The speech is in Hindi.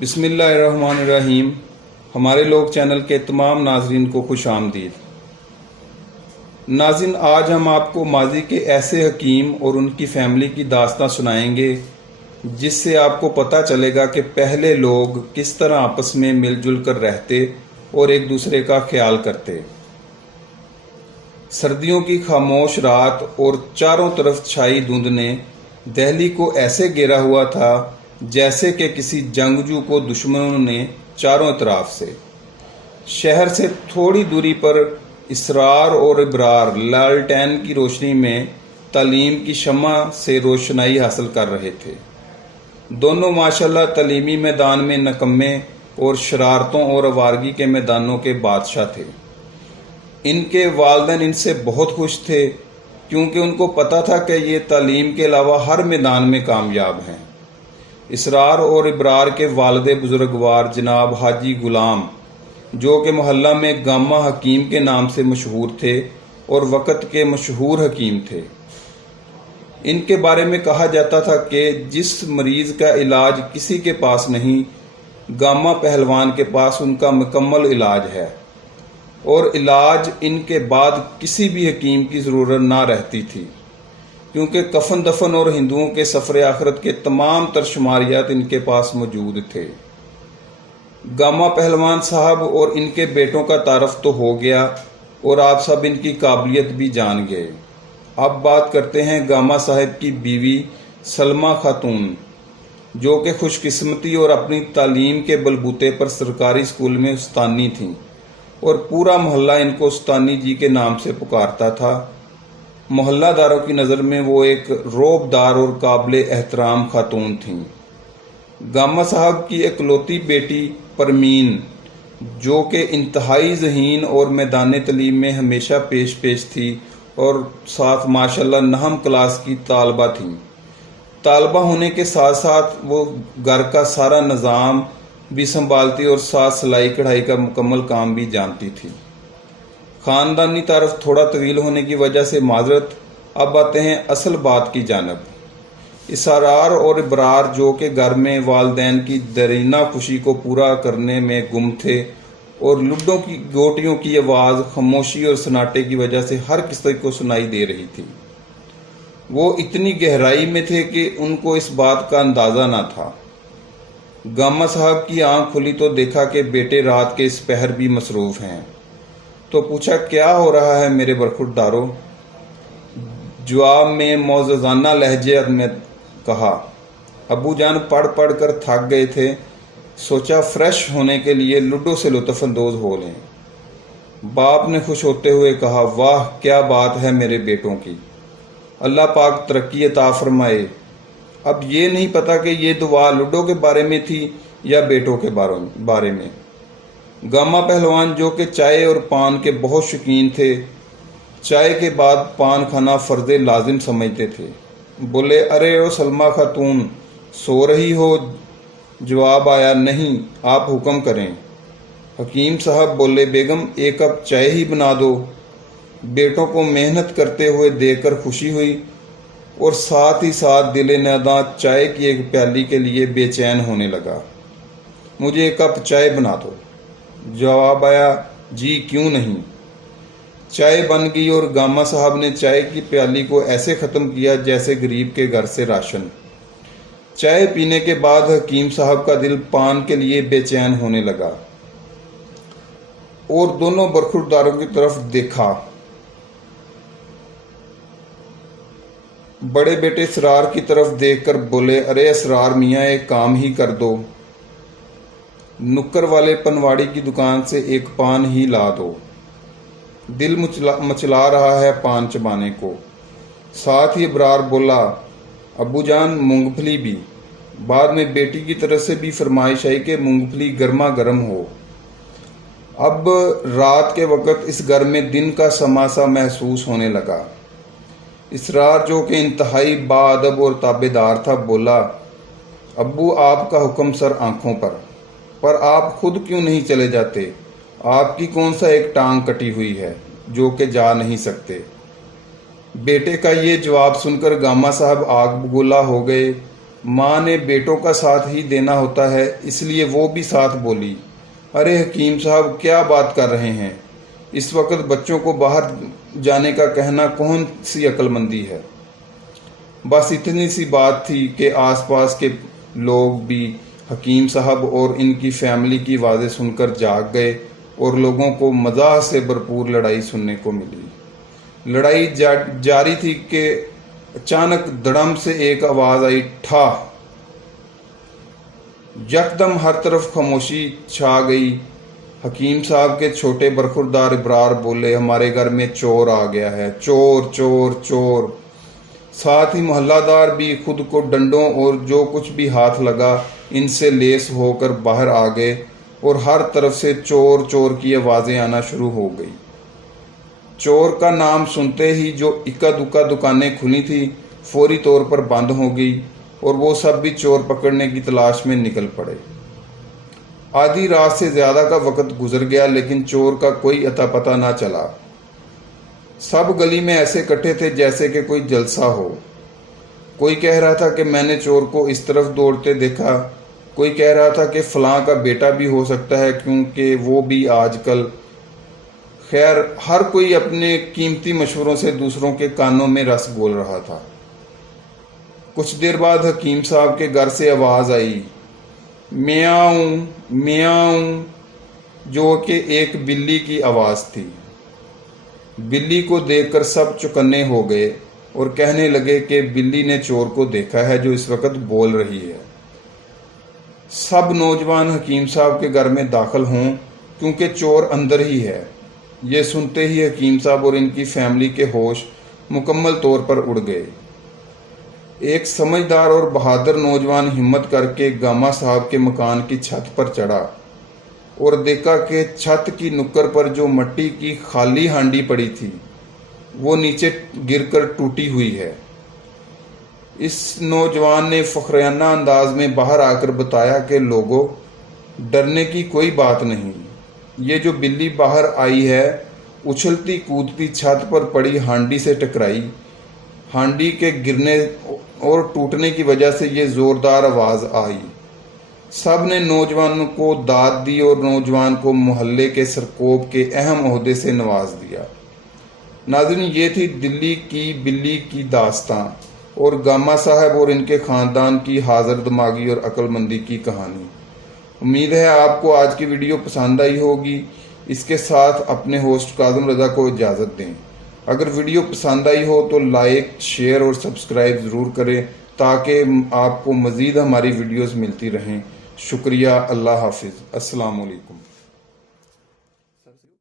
बिस्मिल्लाहिर्रहमानिर्रहीम। हमारे लोग चैनल के तमाम नाजरीन को खुश आमदीद। नाज़रीन, आज हम आपको माजी के ऐसे हकीम और उनकी फ़ैमिली की दास्तां सुनाएंगे जिससे आपको पता चलेगा कि पहले लोग किस तरह आपस में मिलजुल कर रहते और एक दूसरे का ख्याल करते। सर्दियों की खामोश रात और चारों तरफ छाई धुंध ने दिल्ली को ऐसे घेरा हुआ था जैसे कि किसी जंगजू को दुश्मनों ने चारों तरफ से। शहर से थोड़ी दूरी पर इसरार और इब्रार लालटेन की रोशनी में तालीम की शम्मा से रोशनाई हासिल कर रहे थे। दोनों माशाल्लाह तालीमी मैदान में नकम्मे और शरारतों और आवारगी के मैदानों के बादशाह थे। इनके वालिदैन इनसे बहुत खुश थे क्योंकि उनको पता था कि ये तालीम के अलावा हर मैदान में कामयाब हैं। इसरार और इब्रार के वालिद बुजुर्गवार जनाब हाजी गुलाम, जो कि मोहल्ला में गामा हकीम के नाम से मशहूर थे और वक़्त के मशहूर हकीम थे। इनके बारे में कहा जाता था कि जिस मरीज़ का इलाज किसी के पास नहीं, गामा पहलवान के पास उनका मुकम्मल इलाज है और इलाज इनके बाद किसी भी हकीम की ज़रूरत ना रहती थी क्योंकि कफन दफन और हिंदुओं के सफ़र आखिरत के तमाम तरशुमारियात इनके पास मौजूद थे। गामा पहलवान साहब और इनके बेटों का तारफ़ तो हो गया और आप सब इनकी काबिलियत भी जान गए। अब बात करते हैं गामा साहब की बीवी सलमा खातून, जो कि खुशकिस्मती और अपनी तालीम के बलबूते पर सरकारी स्कूल में उस्तानी थीं और पूरा मोहल्ला इनको उस्तानी जी के नाम से पुकारता था। मोहल्लादारों की नज़र में वो एक रोबदार और काबिल एहतराम खातून थीं। गामा साहब की इकलौती बेटी परमीन, जो कि इंतहाई ज़हीन और मैदान तालीम में हमेशा पेश थी और साथ माशाल्लाह नहम क्लास की तालबा थीं। तालबा होने के साथ साथ वो घर का सारा निज़ाम भी संभालती और साथ सिलाई कढ़ाई का मुकम्मल काम भी जानती थी। ख़ानदानी तारफ़ थोड़ा तवील होने की वजह से माजरत। अब आते हैं असल बात की जानब। इसरार और इब्रार, जो कि घर में वालिदैन की दरीना खुशी को पूरा करने में गुम थे और लुड्डों की गोटियों की आवाज़ खामोशी और सन्नाटे की वजह से हर किसी को सुनाई दे रही थी, वो इतनी गहराई में थे कि उनको इस बात का अंदाज़ा न था। गामा साहब की आंख खुली तो देखा कि बेटे रात के इस पहर भी मसरूफ़ हैं, तो पूछा क्या हो रहा है मेरे बरखुरदारों। जवाब में मौज़ज़ाना लहजे में कहा, अबू जान पढ़ पढ़ कर थक गए थे, सोचा फ्रेश होने के लिए लूडो से लुत्फ़अंदोज़ हो लें। बाप ने खुश होते हुए कहा, वाह क्या बात है मेरे बेटों की, अल्लाह पाक तरक्की अता फरमाए। अब ये नहीं पता कि ये दुआ लूडो के बारे में थी या बेटों के बारे में। गामा पहलवान, जो कि चाय और पान के बहुत शौकीन थे, चाय के बाद पान खाना फ़र्ज़ लाजिम समझते थे, बोले, अरे ओ सलमा खातून, सो रही हो? जवाब आया, नहीं, आप हुक्म करें। हकीम साहब बोले, बेगम एक कप चाय ही बना दो। बेटों को मेहनत करते हुए देखकर खुशी हुई और साथ ही साथ दिल नादा चाय की एक प्याली के लिए बेचैन होने लगा। मुझे एक कप चाय बना दो। जवाब आया, जी क्यों नहीं। चाय बन गई और गामा साहब ने चाय की प्याली को ऐसे ख़त्म किया जैसे गरीब के घर से राशन। चाय पीने के बाद हकीम साहब का दिल पान के लिए बेचैन होने लगा और दोनों बरखुरदारों की तरफ देखा। बड़े बेटे इसरार की तरफ देखकर बोले, अरे इसरार मियाँ, एक काम ही कर दो, नुक्कर वाले पनवाड़ी की दुकान से एक पान ही ला दो, दिल मचला रहा है पान चबाने को। साथ ही इब्रार बोला, अबू जान मूंगफली भी। बाद में बेटी की तरफ से भी फरमाइश आई कि मूंगफली गर्मा गर्म हो। अब रात के वक़्त इस घर में दिन का समा सा महसूस होने लगा। इसरार, जो कि इंतहाई बाअदब और ताबेदार था, बोला, अब्बू आपका हुक्म सर आँखों पर आप खुद क्यों नहीं चले जाते? आपकी कौन सा एक टांग कटी हुई है जो कि जा नहीं सकते? बेटे का ये जवाब सुनकर गामा साहब आग बगोला हो गए माँ ने बेटों का साथ ही देना होता है, इसलिए वो भी साथ बोली, अरे हकीम साहब क्या बात कर रहे हैं, इस वक्त बच्चों को बाहर जाने का कहना कौन सी अक्लमंदी है। बस इतनी सी बात थी कि आसपास के लोग भी हकीम साहब और इनकी फैमिली की आवाज़ें सुनकर जाग गए और लोगों को मज़ाह से भरपूर लड़ाई सुनने को मिली। लड़ाई जारी थी कि अचानक धड़म से एक आवाज़ आई, ठा। यकदम हर तरफ खामोशी छा गई। हकीम साहब के छोटे बरखुरदार इब्रार बोले, हमारे घर में चोर आ गया है, चोर चोर चोर। साथ ही मोहल्लादार भी खुद को डंडों और जो कुछ भी हाथ लगा इनसे लेस होकर बाहर आ गए और हर तरफ से चोर चोर की आवाज़ें आना शुरू हो गई। चोर का नाम सुनते ही जो इक्का दुक्का दुकानें खुली थी फौरी तौर पर बंद हो गई और वो सब भी चोर पकड़ने की तलाश में निकल पड़े। आधी रात से ज़्यादा का वक्त गुजर गया लेकिन चोर का कोई अता पता ना चला। सब गली में ऐसे इकट्ठे थे जैसे कि कोई जलसा हो। कोई कह रहा था कि मैंने चोर को इस तरफ दौड़ते देखा, कोई कह रहा था कि फलां का बेटा भी हो सकता है क्योंकि वो भी आजकल। खैर, हर कोई अपने कीमती मशवरों से दूसरों के कानों में रस बोल रहा था। कुछ देर बाद हकीम साहब के घर से आवाज़ आई, म्याऊं म्याऊं, जो कि एक बिल्ली की आवाज़ थी। बिल्ली को देखकर सब चौकन्ने हो गए और कहने लगे कि बिल्ली ने चोर को देखा है जो इस वक्त बोल रही है। सब नौजवान हकीम साहब के घर में दाखिल हों क्योंकि चोर अंदर ही है। ये सुनते ही हकीम साहब और इनकी फैमिली के होश मुकम्मल तौर पर उड़ गए। एक समझदार और बहादुर नौजवान हिम्मत करके गामा साहब के मकान की छत पर चढ़ा और देखा कि छत की नुक्कड़ पर जो मिट्टी की खाली हांडी पड़ी थी वो नीचे गिरकर टूटी हुई है। इस नौजवान ने फखराना अंदाज में बाहर आकर बताया कि लोगों, डरने की कोई बात नहीं, ये जो बिल्ली बाहर आई है उछलती कूदती छत पर पड़ी हांडी से टकराई। हांडी के गिरने और टूटने की वजह से ये ज़ोरदार आवाज़ आई। सब ने नौजवान को दाद दी और नौजवान को मोहल्ले के सरकोब के अहम ओहदे से नवाज दिया। नाज़रीन, ये थी दिल्ली की बिल्ली की दास्तां और गामा साहब और इनके ख़ानदान की हाजिर दिमागी और अक्लमंदी की कहानी। उम्मीद है आपको आज की वीडियो पसंद आई होगी। इसके साथ अपने होस्ट काज़म रज़ा को इजाज़त दें। अगर वीडियो पसंद आई हो तो लाइक, शेयर और सब्सक्राइब ज़रूर करें ताकि आपको मज़ीद हमारी वीडियोज़ मिलती रहें। शुक्रिया। अल्लाह हाफिज़। अस्सलाम वालेकुम।